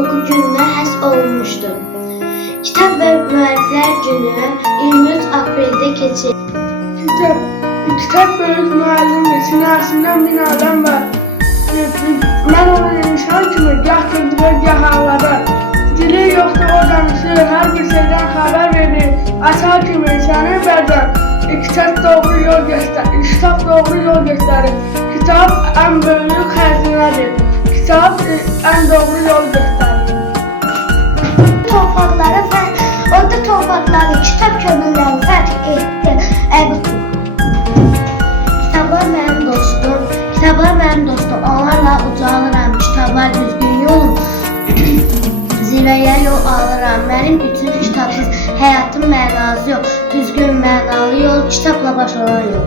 oxu gününə həsr olunmuşdur. Kitab və Müəlliflər Günü 23 apreldə keçir. Kitap böyük müəllimdir. Sinəsindən 1000 adam var. Mən onu insan kimi gah gündürür, gah havada. Dili yoxdur, o danışır, hər bir şeydən xəbər verir. Açar kimi səni bərdən. Kitap doğru yol göstərir. Kitap doğru yol göstərir. Kitap ən böyük xəzinədir. Kitap ən doğru yol göstərir. Torpaqları kitab kömürlərini fəth etdi. Kitablar mənim dostum, onlarla ucalıram. Kitablar düzgün yolum, zirvəyə yol alıram. Mənim üçün kitabsız həyatın mənası yox. Düzgün mənalı yol, kitabla başlanan yol.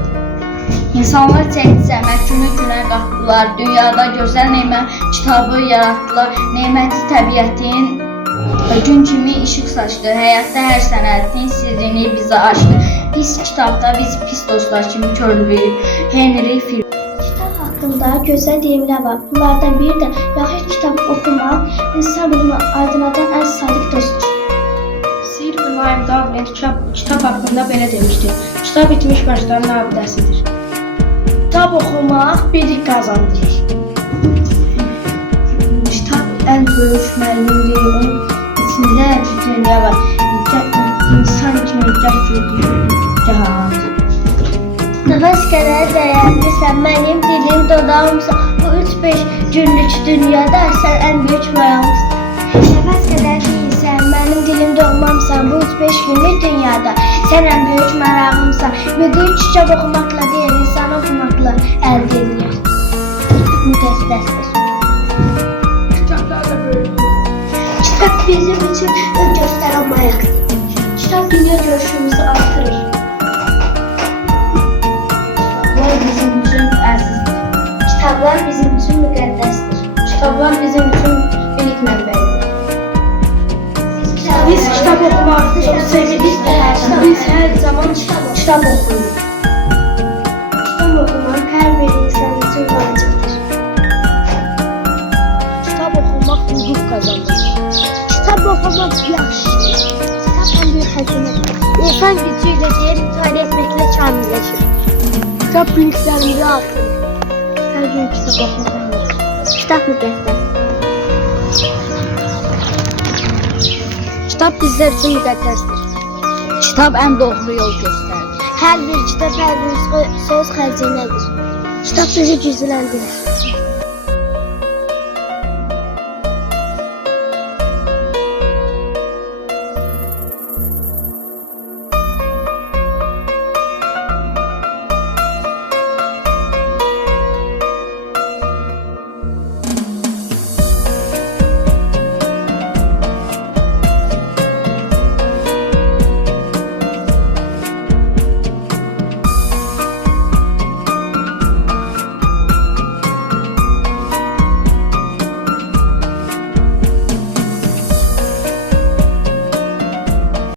İnsanlar çəkdi zəhmət, günə qatdılar. Dünyada gözəl nemət kitabı yaratdılar. Neməti təbiətin gün kimi işıq saçdı. Həyatda hər sənətin sirrini bizə açdı. Pis kitabda biz pis dostlar kimi körlüyük. Henry Ford. Kitab haqqında gözəl deyimlər var. Bunlardan biri də yaxşı kitab oxumaq insan ruhunu aydınladan ən sadiq dostdur. Sir William Dowling kitab haqqında belə demişdir. Kitab bitmiş başların abidəsidir. Kitab oxumaq bilik qazandırır. Kitab ən böyük müəllimdir. Onun içində bir dünya var. İnsan kimi gah gördüyü cahan. Nəfəs qədər dəyərlisən, mənim dilim dodağımsan. Bu 3-5 günlük dünyada sən ən böyük marağımsan. Nəfəs qədər deyilsən, mənim dilim doğmamsan. Bu 3-5 günlük dünyada sən ən böyük marağımsan. Müdür kitab oxumaqla deyil, insan oxumaqla əldə edilir. Müqəddəsdir. Kitaplar da böyükdür. Kitab bizim üçün ön göstərən mayaqdır. Kitab dünya görüşümüzü artırır. Kitablar bizim üçün əzizdir. Kitablar bizim üçün müqəddəsdir. Kitablar bizim üçün bilik mənbəyidir. Biz kitab oxumaq çox sevirik. Biz hər zaman kitab oxuyuruq. Kitab oxumaq hər bir insan üçün vacibdir. Kitab oxumaq hüquq qazandırır. Kitab oxumaq yaxşıdır. Kitab ən böyük xəzinədir. İnsan gücü ilə deyir, mütaliə etməklə kamilləşir. Kitab biliklərimizi artırır. Hər gün kitab oxumaq. Kitab müqəddəsdir. Kitab bizlər üçün müqəddəsdir. Kitab ən doğru yol göstərir. Hər bir kitab, hər bir söz xəzinədir. Kitab bizi gücləndirir.